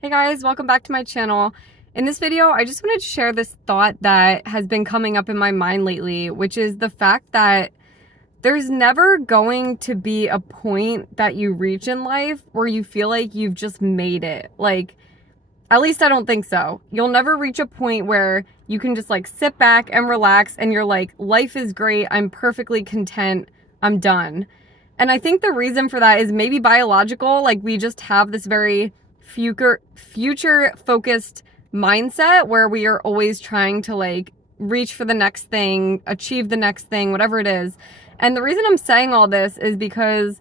Hey guys, welcome back to my channel. In this video, I just wanted to share this thought that has been coming up in my mind lately, which is the fact that there's never going to be a point that you reach in life where you feel like you've just made it. Like, at least I don't think so. You'll never reach a point where you can just like sit back and relax and you're like, life is great, I'm perfectly content, I'm done. And I think the reason for that is maybe biological. Like, we just have this very future focused mindset where we are always trying to like reach for the next thing, achieve the next thing, whatever it is. And the reason I'm saying all this is because,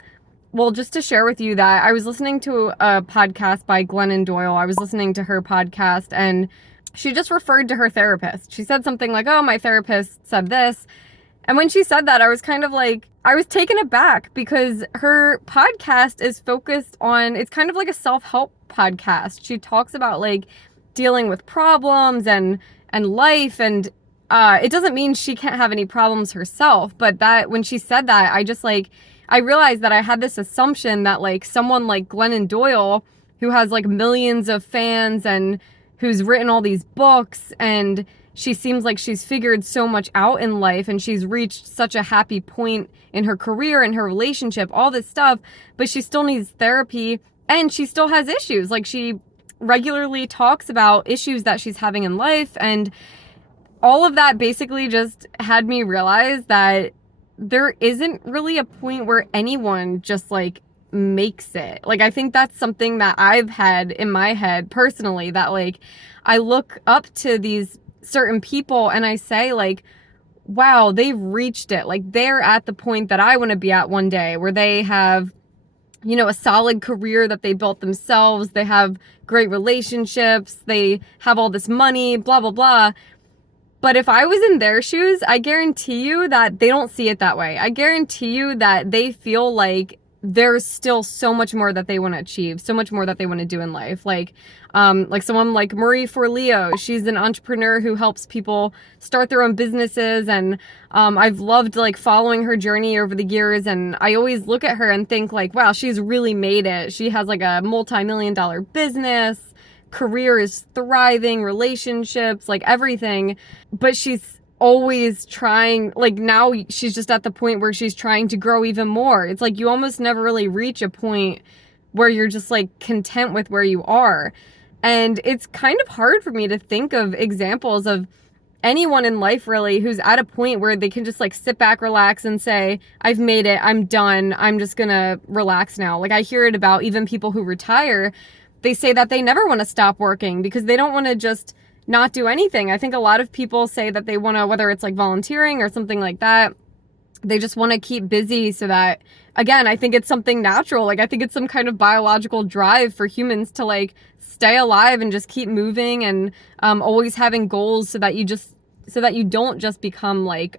well, just to share with you that I was listening to a podcast by Glennon Doyle. I was listening to her podcast and she just referred to her therapist. She said something like, "Oh, my therapist said this." And when she said that, I was kind of like, I was taken aback because her podcast is focused on, it's kind of like a self-help podcast. She talks about like dealing with problems and life, and it doesn't mean she can't have any problems herself, but that when she said that, I just like, I realized that I had this assumption that like someone like Glennon Doyle, who has like millions of fans and who's written all these books, and she seems like she's figured so much out in life and she's reached such a happy point in her career and her relationship, all this stuff, but she still needs therapy and she still has issues. Like, she regularly talks about issues that she's having in life, and all of that basically just had me realize that there isn't really a point where anyone just like makes it. Like, I think that's something that I've had in my head personally, that like I look up to these certain people and I say like, wow, they've reached it. Like, they're at the point that I want to be at one day, where they have, you know, a solid career that they built themselves. They have great relationships. They have all this money, blah, blah, blah. But if I was in their shoes, I guarantee you that they don't see it that way. I guarantee you that they feel like there's still so much more that they want to achieve, so much more that they want to do in life. Like someone like Marie Forleo, she's an entrepreneur who helps people start their own businesses. And I've loved like following her journey over the years. And I always look at her and think like, wow, she's really made it. She has like a multi-million-dollar business. Career is thriving, relationships, like everything, but she's always trying, like now she's just at the point where she's trying to grow even more. It's like you almost never really reach a point where you're just like content with where you are. And it's kind of hard for me to think of examples of anyone in life really who's at a point where they can just like sit back, relax and say, I've made it, I'm done, I'm just gonna relax now. Like, I hear it about even people who retire. They say that they never want to stop working because they don't want to just not do anything. I think a lot of people say that they want to, whether it's like volunteering or something like that, they just want to keep busy so that, again, I think it's something natural. Like, I think it's some kind of biological drive for humans to like stay alive and just keep moving and always having goals so that you don't just become like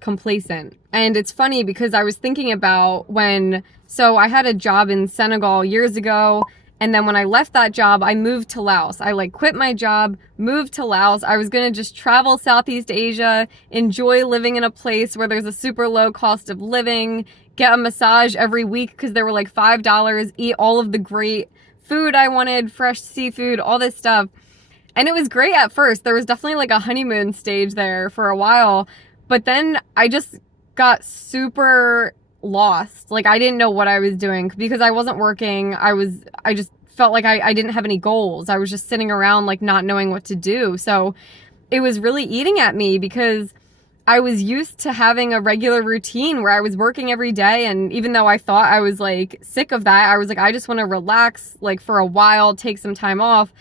complacent. And it's funny because I was thinking about so I had a job in Senegal years ago. And then when I left that job, I moved to Laos. I like quit my job, moved to Laos. I was gonna just travel Southeast Asia, enjoy living in a place where there's a super low cost of living, get a massage every week because they were like $5, eat all of the great food I wanted, fresh seafood, all this stuff. And it was great at first. There was definitely like a honeymoon stage there for a while. But then I just got super lost. Like, I didn't know what I was doing because I wasn't working. I just felt like I didn't have any goals. I was just sitting around like not knowing what to do. So it was really eating at me because I was used to having a regular routine where I was working every day. And even though I thought I was like sick of that, I was like, I just want to relax like for a while, take some time off.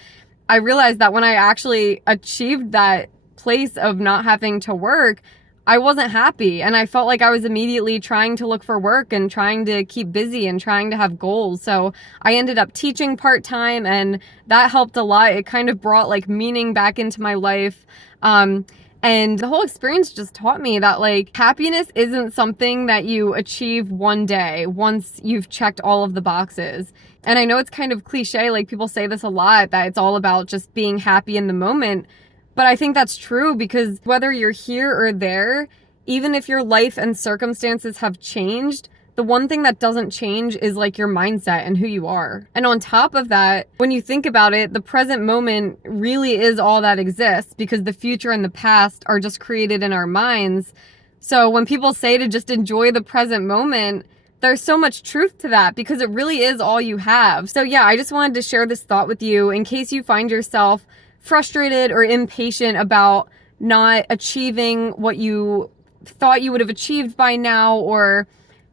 I realized that when I actually achieved that place of not having to work, I wasn't happy, and I felt like I was immediately trying to look for work and trying to keep busy and trying to have goals. So I ended up teaching part-time, and that helped a lot. It kind of brought like meaning back into my life. And the whole experience just taught me that like happiness isn't something that you achieve one day once you've checked all of the boxes. And I know it's kind of cliche, like people say this a lot, that it's all about just being happy in the moment. But I think that's true because whether you're here or there, even if your life and circumstances have changed, the one thing that doesn't change is like your mindset and who you are. And on top of that, when you think about it, the present moment really is all that exists, because the future and the past are just created in our minds. So when people say to just enjoy the present moment, there's so much truth to that, because it really is all you have. So yeah, I just wanted to share this thought with you in case you find yourself frustrated or impatient about not achieving what you thought you would have achieved by now, or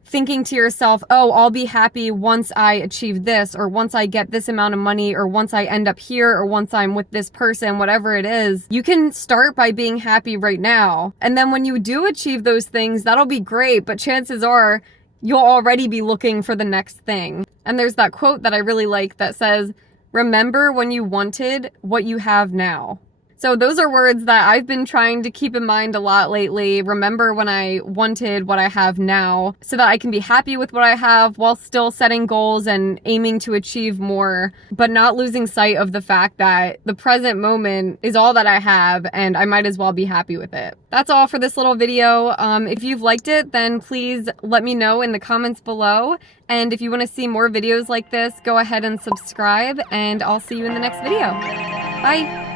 thinking to yourself, oh, I'll be happy once I achieve this, or once I get this amount of money, or once I end up here, or once I'm with this person, whatever it is. You can start by being happy right now. And then when you do achieve those things, that'll be great, but chances are you'll already be looking for the next thing. And there's that quote that I really like that says, "Remember when you wanted what you have now." So those are words that I've been trying to keep in mind a lot lately. Remember when I wanted what I have now, so that I can be happy with what I have while still setting goals and aiming to achieve more, but not losing sight of the fact that the present moment is all that I have, and I might as well be happy with it. That's all for this little video. If you've liked it, then please let me know in the comments below. And if you want to see more videos like this, go ahead and subscribe, and I'll see you in the next video. Bye!